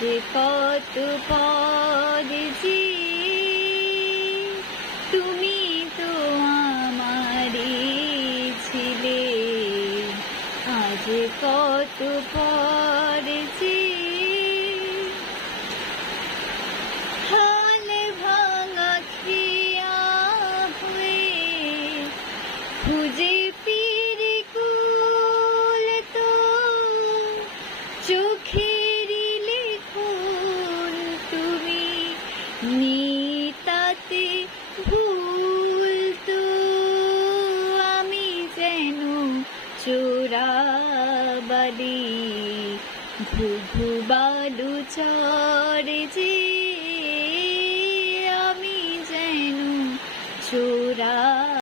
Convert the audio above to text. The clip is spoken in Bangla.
আজ কত পর যে তুমি তো আমারই ছিলে, আজ কত পর যে হাল ভাঙা খেয়া হয়ে খুঁজে ফিরে কুল তো চোখের লেখন তুমি নিতাতে ভুল তো আমি যেন চোরাবালি ঘুঘু বালু চরে যে আমি যেন চোরা